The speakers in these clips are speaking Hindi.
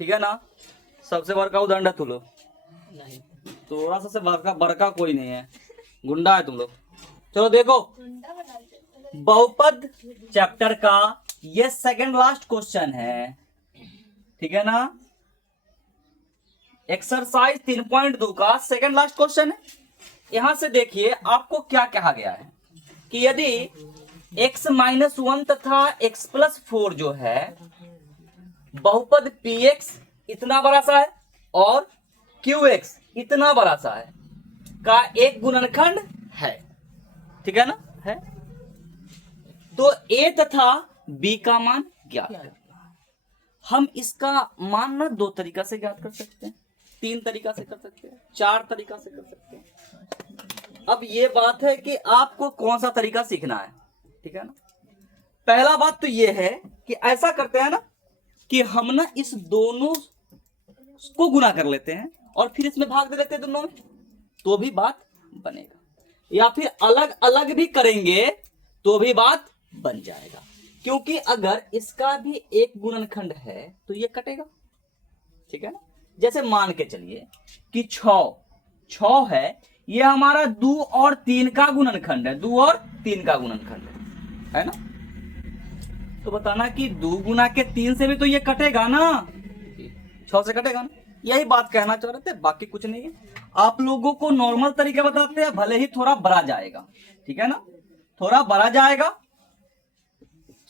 ठीक है ना। सबसे बड़का उदंड है तुम लोग, नहीं थोड़ा सा से बड़का बड़का कोई नहीं है, गुंडा है तुम लोग। चलो देखो, बहुपद चैप्टर का ये सेकंड लास्ट क्वेश्चन है, ठीक है ना। एक्सरसाइज 3.2 का सेकंड लास्ट क्वेश्चन है। यहां से देखिए आपको क्या कहा गया है कि यदि x-1 तथा x+4 जो है बहुपद px इतना बड़ा सा है और qx इतना बड़ा सा है का एक गुणनखंड है, ठीक है ना, है। तो a तथा b का मान ज्ञात क्या है। हम इसका मान ना दो तरीका से ज्ञात कर सकते हैं, तीन तरीका से कर सकते हैं, चार तरीका से कर सकते हैं। अब ये बात है कि आपको कौन सा तरीका सीखना है, ठीक है ना। पहला बात तो ये है कि ऐसा करते हैं ना कि हम ना इस दोनों को गुना कर लेते हैं और फिर इसमें भाग दे देते हैं दोनों में, तो भी बात बनेगा। या फिर अलग अलग भी करेंगे तो भी बात बन जाएगा, क्योंकि अगर इसका भी एक गुणनखंड है तो ये कटेगा, ठीक है ना। जैसे मान के चलिए कि 6 है, ये हमारा 2 और 3 का गुणनखंड है, 2 और 3 का गुणनखंड है ना। तो बताना कि 2 गुना के 3 से भी तो ये कटेगा ना, 6 से कटेगा ना। यही बात कहना चाह रहे थे, बाकी कुछ नहीं है। आप लोगों को नॉर्मल तरीका बताते हैं, भले ही थोड़ा बड़ा जाएगा, ठीक है ना, थोड़ा बड़ा जाएगा,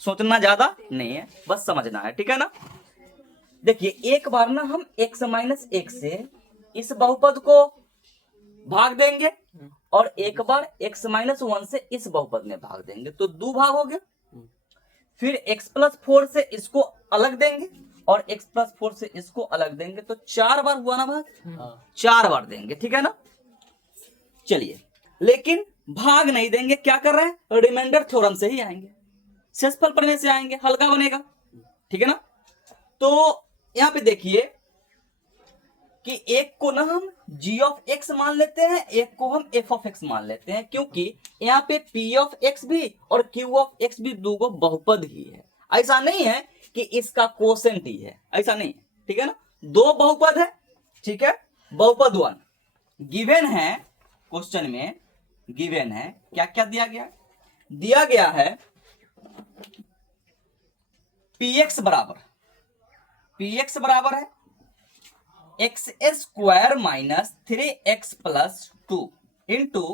सोचना ज्यादा नहीं है, बस समझना है, ठीक है ना। देखिए एक बार ना हम x-1 से इस बहुपद को भाग देंगे और एक बार x-1 से इस बहुपद में भाग देंगे, तो 2 भाग हो गया। फिर x+4 से इसको अलग देंगे और x+4 से इसको अलग देंगे, तो 4 बार हुआ ना भाग, 4 बार देंगे, ठीक है ना। चलिए, लेकिन भाग नहीं देंगे, क्या कर रहे हैं, रिमाइंडर थ्योरम से ही आएंगे, शेषफल प्रमेय से आएंगे, हल्का बनेगा, ठीक है ना। तो यहां पे देखिए कि एक को ना हम g मान लेते हैं, एक को हम f मान लेते हैं, क्योंकि यहाँ पे p भी और q भी दो बहुपद ही है। ऐसा नहीं है कि इसका कोसेंट ही है, ऐसा नहीं है, ठीक है ना। दो बहुपद है, ठीक है। बहुपद 1 गिवन है, क्वेश्चन में गिवन है, क्या क्या दिया गया, दिया गया है px बराबर है x² minus 3x+2 into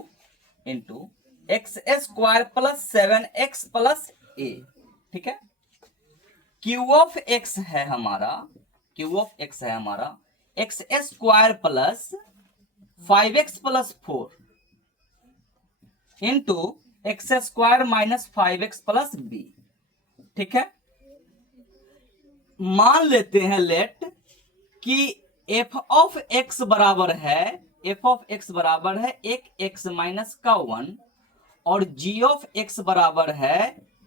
x² plus 7x plus a, ठीक है। q है हमारा x² plus 5x plus 4 into x² minus 5x plus b, ठीक है। मान लेते हैं लेट कि f बराबर है एक x माइनस का 1 और g बराबर है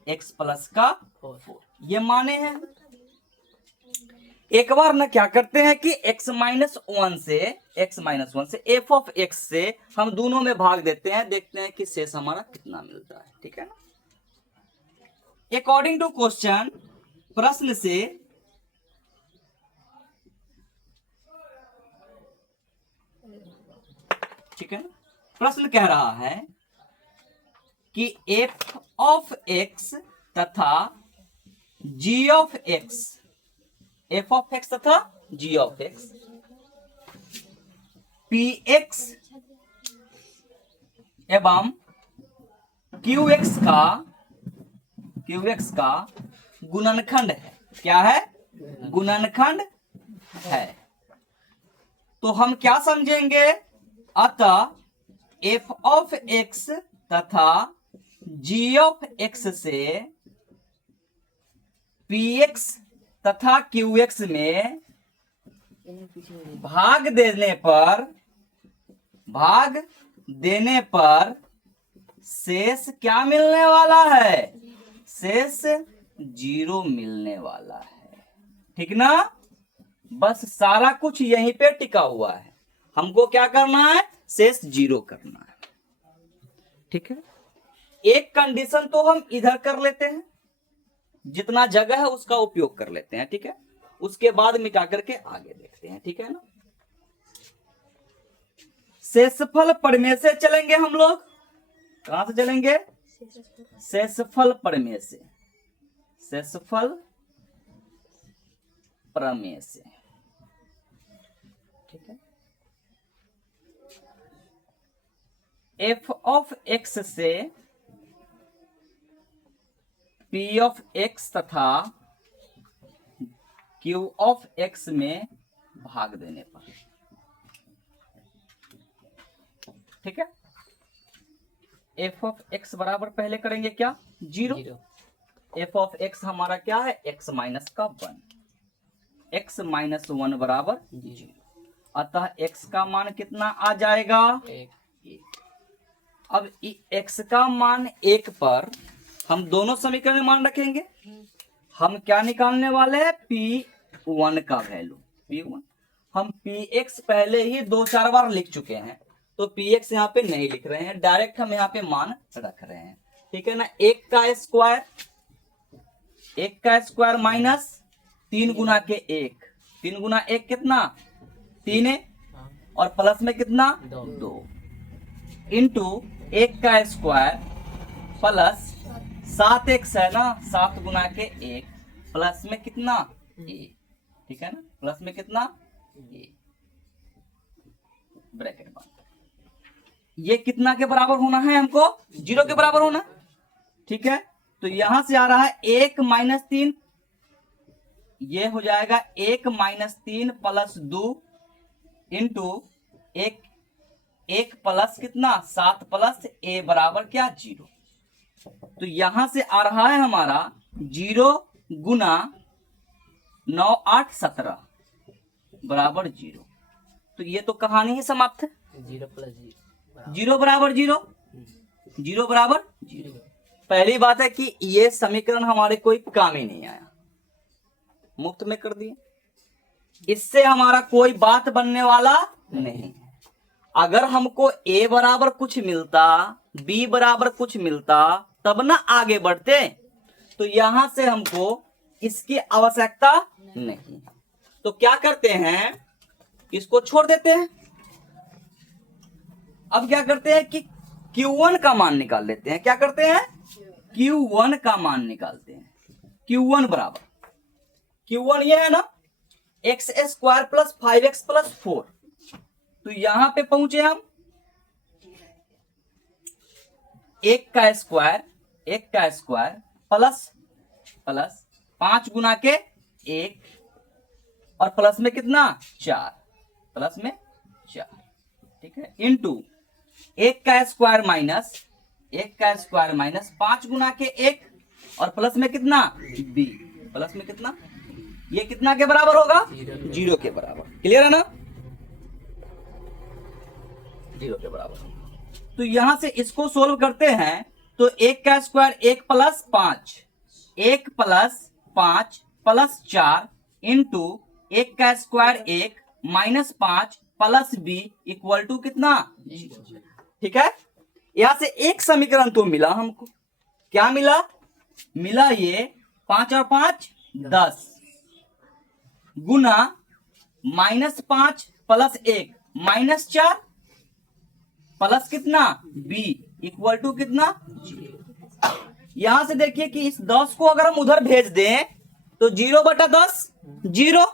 x प्लस का 4, ये माने हैं। एक बार ना क्या करते हैं कि x-1 से f से हम दोनों में भाग देते हैं, देखते हैं कि शेष हमारा कितना मिलता है, ठीक है ना। अकॉर्डिंग टू क्वेश्चन, प्रश्न से ठीक है ना, प्रश्न कह रहा है कि f तथा g f तथा g px एवं qx का गुणनखंड है। क्या है, गुणनखंड है। तो हम क्या समझेंगे, अतः f तथा g से px तथा qx में भाग देने पर शेष क्या मिलने वाला है, शेष 0 मिलने वाला है, ठीक ना। बस सारा कुछ यहीं पे टिका हुआ है, हमको क्या करना है, शेष 0 करना है, ठीक है। एक कंडीशन तो हम इधर कर लेते हैं, जितना जगह है उसका उपयोग कर लेते हैं, ठीक है। उसके बाद मिटा करके आगे देखते हैं, ठीक है ना। शेषफल प्रमेय से चलेंगे हम लोग। कहां से चलेंगे? शेषफल प्रमेय से, शेषफल प्रमेय से, ठीक है। एफ ऑफ एक्स से पी ऑफ एक्स तथा क्यू ऑफ एक्स में भाग देने पर, ठीक है। एफ ऑफ एक्स बराबर पहले करेंगे क्या? 0। एफ ऑफ एक्स हमारा क्या है? एक्स माइनस का 1, एक्स माइनस 1 बराबर 0। अतः एक्स का मान कितना आ जाएगा? 1। अब एक्स का मान 1 पर हम दोनों समीकरण में मान रखेंगे। हम क्या निकालने वाले हैं? P1 का वैल्यू, P1। हम Px पहले ही 2-4 बार लिख चुके हैं, तो Px यहाँ पे नहीं लिख रहे हैं, डायरेक्ट हम यहाँ पे मान रख रहे हैं, ठीक है ना। 1 का स्क्वायर माइनस 3 गुना के 1, 3 गुना 1 कितना? 3 है, और प्लस में कितना? 2 इंटू 1 का स्क्वायर प्लस 7x है ना, 7 गुना के 1 प्लस में कितना? a, ठीक है ना। प्लस में कितना? a, ब्रैकेट बंद। ये कितना के बराबर होना है? हमको 0 के बराबर होना, ठीक है। तो यहां से आ रहा है 1 माइनस 3, ये हो जाएगा 1 माइनस 3 प्लस 2 इंटू 1 प्लस कितना? 7 प्लस a बराबर क्या? 0। तो यहां से आ रहा है हमारा 0 गुना 9 8 17 बराबर 0। तो ये तो कहानी ही समाप्त है। 0 प्लस 0 बराबर 0, 0 बराबर 0। पहली बात है कि ये समीकरण हमारे कोई काम ही नहीं आया, मुफ्त में कर दिए, इससे हमारा कोई बात बनने वाला नहीं। अगर हमको a बराबर कुछ मिलता, b बराबर कुछ मिलता, तब ना आगे बढ़ते। तो यहां से हमको इसकी आवश्यकता नहीं, तो क्या करते हैं? इसको छोड़ देते हैं। अब क्या करते हैं कि Q1 का मान निकाल लेते हैं। क्या करते हैं? Q1 का मान निकालते हैं। Q1 बराबर, Q1 ये है ना, x square plus 5x plus 4। तो यहां पे पहुंचे हम 1 का स्क्वायर प्लस 5 गुना के 1 और प्लस में कितना? 4, प्लस में 4, ठीक है, इंटू 1 का स्क्वायर माइनस 5 गुना के 1 और प्लस में कितना? b, प्लस में कितना? ये कितना के बराबर होगा? 0 के बराबर। क्लियर है ना? 0 के बराबर। तो यहां से इसको सोल्व करते हैं तो 1 का square 1 plus 5, 1 plus 5 plus 4 into 1 का square 1 minus 5 plus b equal to कितना? 0। ठीक है, यहां से एक समीकरण तो मिला हमको। क्या मिला? मिला ये 5 और 5 10 गुना -5 प्लस 1 -4 प्लस कितना? b इक्वल टू कितना? 0। यहां से देखिए कि इस 10 को अगर हम उधर भेज दें तो 0/10 0,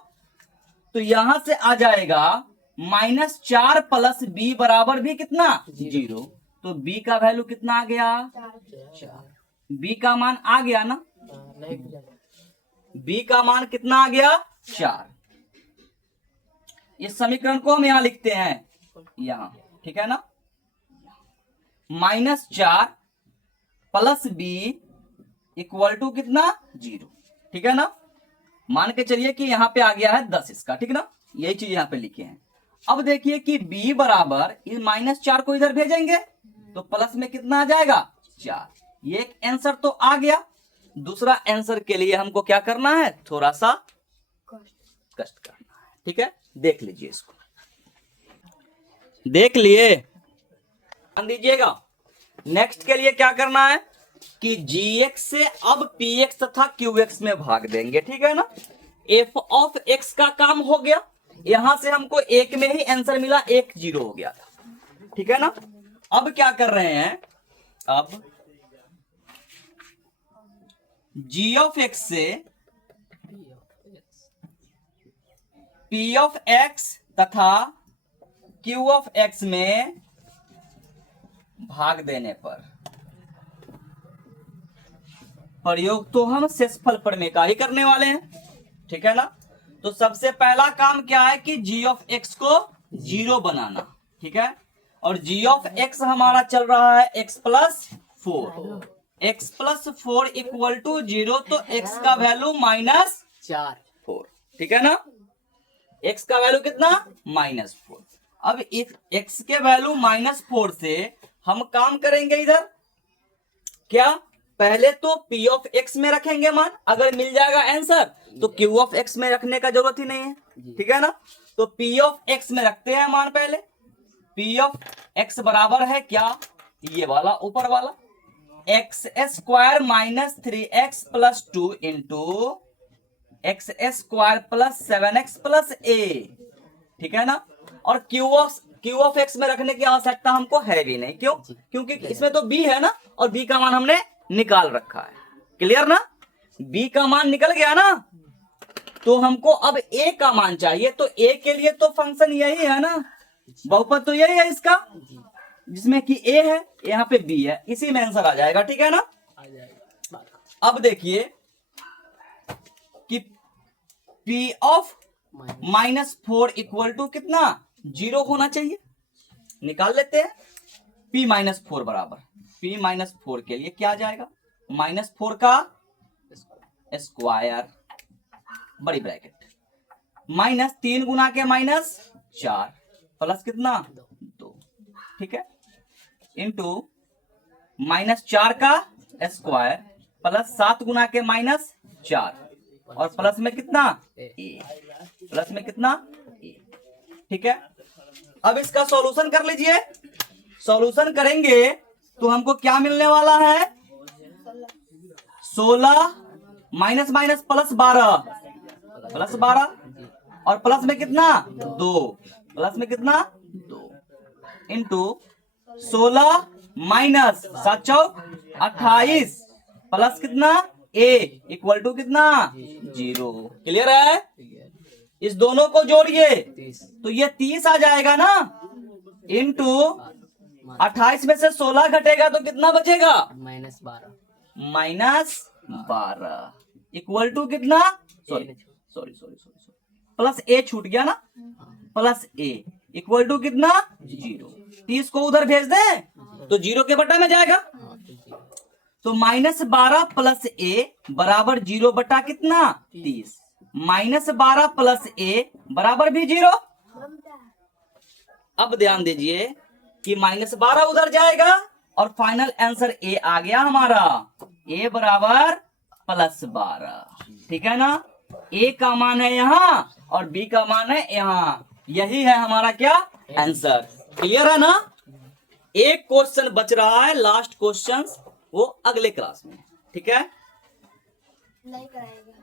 तो यहां से आ जाएगा -4 प्लस b बराबर भी कितना? 0। तो b का वैल्यू कितना आ गया? 4। b का मान आ गया ना? b का मान कितना आ गया? 4। इस समीकरण को हम यहां लिखते हैं, यहां, ठीक है ना, -4 प्लस b इक्वल टू कितना? 0। ठीक है ना। मान के चलिए कि यहां पे आ गया है 10 इसका, ठीक ना, यही चीज यहां पे लिखे हैं। अब देखिए कि b बराबर -4 को इधर भेजेंगे तो प्लस में कितना आ जाएगा? 4। ये एक आंसर तो आ गया। दूसरा आंसर के लिए हमको क्या करना है? थोड़ा सा कष्ट करना है। ठीक है, देख लीजिए, इसको देख लिए, ध्यान दीजिएगा। नेक्स्ट के लिए क्या करना है कि gx से अब px तथा qx में भाग देंगे। ठीक है ना, एफ ऑफ एक्स का काम हो गया। यहां से हमको एक में ही आंसर मिला, 1 0 हो गया था, ठीक है ना। अब क्या कर रहे हैं, अब जी ऑफ एक्स से पी ऑफ एक्स तथा क्यू ऑफ एक्स में भाग देने पर प्रयोग तो हम शेषफल प्रमेय का ही करने वाले हैं, ठीक है ना। तो सबसे पहला काम क्या है कि जी ऑफ एक्स को 0 बनाना, ठीक है। और जी ऑफ एक्स हमारा चल रहा है x plus 4, x plus 4 equal to 0, तो x का वैल्यू -4, ठीक है ना। x का वैल्यू कितना, -4। अब इस x के वैल्यू -4 से हम काम करेंगे इधर, क्या पहले तो p ऑफ x में रखेंगे मान, अगर मिल जाएगा आंसर तो q ऑफ x में रखने का जरूरत ही नहीं है, ठीक है ना। तो p ऑफ x में रखते हैं मान पहले। p ऑफ x बराबर है क्या, ये वाला ऊपर वाला, x square minus 3x plus 2 into x square plus 7x plus a, ठीक है ना। और क्यू ऑफ एक्स में रखने की आवश्यकता हमको है भी नहीं, क्यों, क्योंकि इसमें तो b है ना, और b का मान हमने निकाल रखा है, क्लियर ना। b का मान निकल गया ना, तो हमको अब a का मान चाहिए। तो a के लिए तो फंक्शन यही है ना, बहुपद तो यही है इसका, जिसमें कि a है, यहाँ पे b है, इसी में आंसर आ जाएगा, ठीक है ना। अब देखिए कि p ऑफ -4 इक्वल टू कितना, 0 होना चाहिए, निकाल लेते हैं। p -4 बराबर, p -4 के लिए क्या आ जाएगा, -4 का स्क्वायर बड़ी ब्रैकेट -3 गुना के -4 प्लस कितना 2, ठीक है, इंटू -4 का स्क्वायर प्लस 7 गुना के -4 और प्लस में कितना a, प्लस में कितना a, ठीक है। अब इसका सॉल्यूशन कर लीजिए। सॉल्यूशन करेंगे तो हमको क्या मिलने वाला है, 16 माइनस माइनस प्लस 12 और प्लस में कितना 2, प्लस में कितना 2 इंटू 16 माइनस 7 चौक 28 प्लस कितना a इक्वल टू कितना 0, क्लियर है। इस दोनों को जोड़िए तो ये 30 आ जाएगा ना, इंटू 28 में से 16 घटेगा तो कितना बचेगा -12 इक्वल टू कितना, सॉरी प्लस a छूट गया ना, प्लस a इक्वल टू कितना 0। 30 को उधर भेज दे तो 0 के बटा में जाएगा, तो -12 प्लस a बराबर 0 बटा कितना 30, -12 प्लस a बराबर भी 0। अब ध्यान दीजिए कि -12 उधर जाएगा और फाइनल आंसर a आ गया हमारा, a बराबर +12, ठीक है ना। a का मान है यहाँ और b का मान है यहाँ, यही है हमारा क्या आंसर, क्लियर है ना। एक क्वेश्चन बच रहा है, लास्ट क्वेश्चन, वो अगले क्लास में, ठीक है। नहीं कराएगा।